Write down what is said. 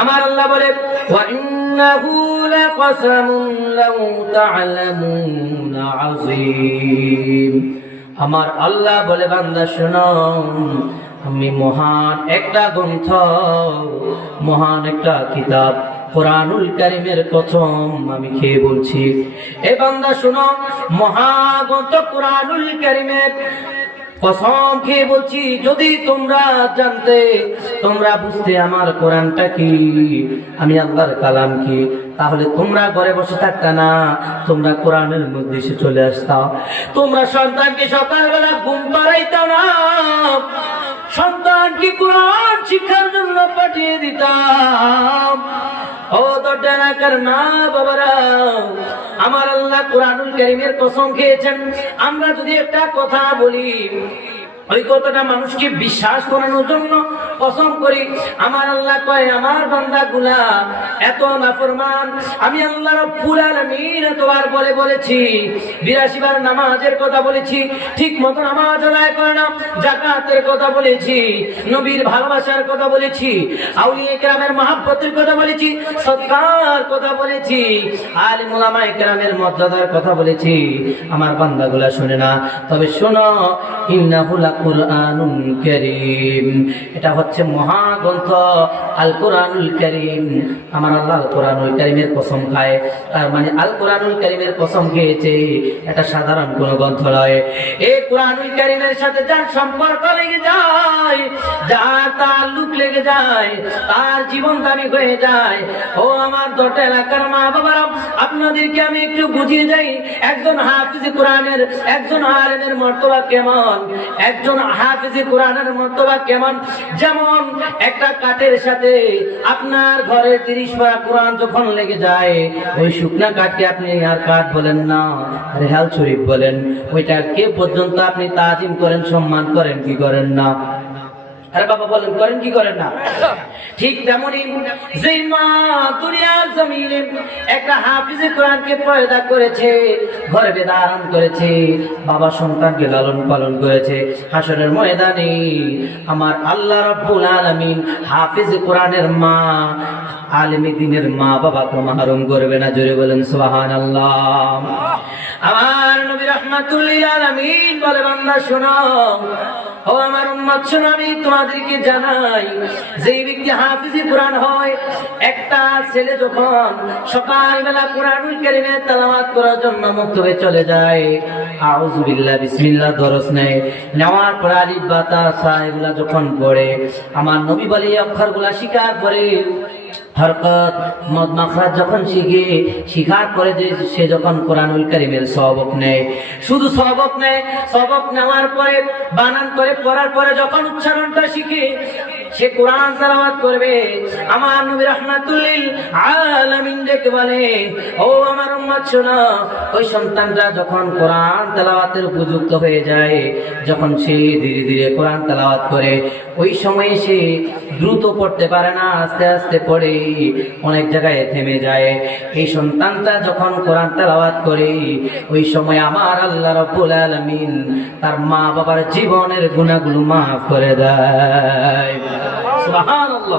আমার আল্লাহ বলে ওয়া ইন্নাহু লাকাসামুন লাউ তা'লামুনা আযীম। আমার আল্লাহ বলে বান্দা শোনো, আমি মহান একটা গ্রন্থ, মহান একটা কিতাব কোরআনুল কারীমের কসম আমি খেয়ে বলছি। এ বান্দা শোনো, মহাগ্রন্থ কোরআনুল কারীমের কসম খেয়ে বলছি, যদি তোমরা জানতে, তোমরা বুঝতে আমার কোরআনটা কি, আমি আল্লাহর কালাম কি, তাহলে তোমরা ঘরে বসে থাকতা না, তোমরা কোরআনের মধ্যে এসে চলে আসতাম। তোমরা সন্তানকে সকালবেলা ঘুম পাড়াইতা না, সন্তানকে কোরআন শিক্ষার জন্য পাঠিয়ে দিতাম। ও দরজানাকার মা বাবারা, আমার আল্লাহ কোরআনুল কারীমের কসম খেয়েছেন, আমরা যদি একটা কথা বলি, ওই কথাটা মানুষকে বিশ্বাস করানোর জন্য কসম করি। আমার আল্লাহ কয়, আমার বান্দাগুলা এত নাফরমান, আমি আল্লাহ রব্বুল আলামিন এতবার বলেছি, 82 বার নামাজের কথা বলেছি, ঠিক মতো নামাজ আদায় করে না, যাকাতের কথা বলেছি, নবীর ভালোবাসার কথা বলেছি, আউলিয়া কেরামের মহব্বতের কথা বলেছি, সদকার কথা বলেছি, আলিম উলামায়ে কেরামের মর্যাদার কথা বলেছি। আমার বান্দাগুলা শুনে না। তবে শোনো, ইন্নাহু কুরআনুল কারীম, এটা হচ্ছে মহাগ্রন্থ আল কোরআনুল কারীম। আমার আল্লাহ আল কোরআনুল কারীমের কসম খায়, তার মানে আল কোরআনুল কারীমের কসম খেয়েছে, এটা সাধারণ কোন গ্রন্থ নয়। এই কোরআনুল কারীমের সাথে যার সম্পর্ক লেগে যায়, যার তাল্লুক লেগে যায়, তার জীবন দামি হয়ে যায়। ও আমার দরজা এলাকার মা বাবারা, আপনাদেরকে আমি একটু বুঝিয়ে যাই, একজন হাফিজে কোরআনের, একজন আলেমের মর্তবা কেমন, একজন হাফিজে কোরআনের মর্তবা কেমন। যেমন একটা কাঠের সাথে আপনার ঘরে 30 পারা কোরআন যখন লেগে যায়, ওই শুকনা কাঠকে আপনি আর কাঠ বলেন না, রেহাল শরীফ বলেন। ওইটা কে পর্যন্ত আপনি তাজিম করেন, সম্মান করেন কি করেন না? আরে বাবা বলেন, করেন কি করেন না? ঠিক তেমনি যে মা দুনিয়ার জমিনে একটা হাফিজে কোরআনকে পয়দা করেছে, গর্ভে ধারণ করেছে, বাবা সন্তানকে লালন পালন করেছে, হাসরের ময়দানে আমার আল্লাহ রাব্বুল আলামিন হাফিজে কোরআনের মা, আলেমে দ্বীনের মা বাবাকে মাহরুম করবে না। জোরে বলেন সুবহানাল্লাহ। আমার নবী রাহমাতুল লিল আলামিন বলে, বান্দা শোনো, ও আমার উম্মত শোনো, আমি তোমাদেরকে জানাই, যে ব্যক্তি হাফিজে কোরআন হয়, একটা ছেলে যখন সকালবেলা কোরআনুল কারীমের তেলাওয়াত করার জন্য মুক্ত হয়ে চলে যায়, আউযু বিল্লাহ বিসমিল্লাহ দরস নেয়, নেওয়ার পর আলিফ বা তা সা এগুলা যখন পড়ে, আমার নবী বলে এই অক্ষরগুলা শিখার পরে, হরকত মদ মাখরাজ যখন শিখার পরে যে সে যখন কোরআনুল কারীমের সবক নেয়, শুধু সবক নেয়, সবক নেওয়ার পরে বানান করে পড়ার পরে যখন উচ্চারণটা শিখে সে কোরআন তেলাওয়াত করবে, আমার নবী রাহমাতুল লিল আলামিন ডেকে বলে, ও আমার উম্মত শোনো, ওই সন্তানটা যখন কোরআন তেলাওয়াতের উপযুক্ত হয়ে যায়, যখন সে ধীরে ধীরে কোরআন তেলাওয়াত করে, ওই সময়ে সে দ্রুত পড়তে পারে না, আস্তে আস্তে পড়ে, অনেক জায়গায় থেমে যায়। এই সন্তানটা যখন কোরআন তেলাওয়াত করে, ওই সময় আমার আল্লাহ রাব্বুল আলামিন তার মা বাবার জীবনের গুনাহগুলো মাফ করে দেয়। সুবহানাল্লাহ।